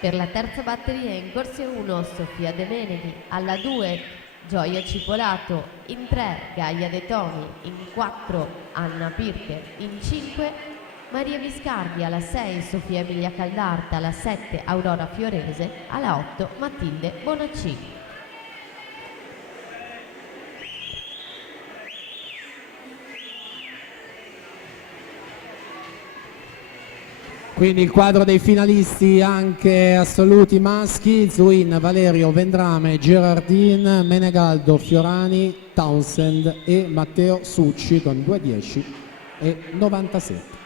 Per la terza batteria in corsia 1 Sofia De Meneghi, alla 2 Gioia Cipolato, in 3 Gaia De Toni, in 4 Anna Pircher, in 5 Maria Viscardi, alla 6 Sofia Emilia Caldarta, alla 7 Aurora Fiorese, alla 8 Matilde Bonaccini. Quindi il quadro dei finalisti anche assoluti maschi: Zuin, Valerio, Vendrame, Gerardin, Menegaldo, Fiorani, Townsend e Matteo Succi con 2,10 e 97.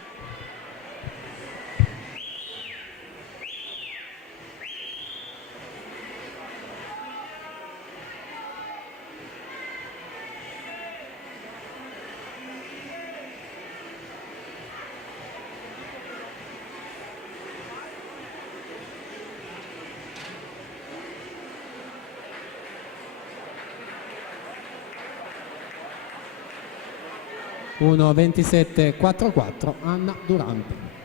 (1:27,44) Anna Durante.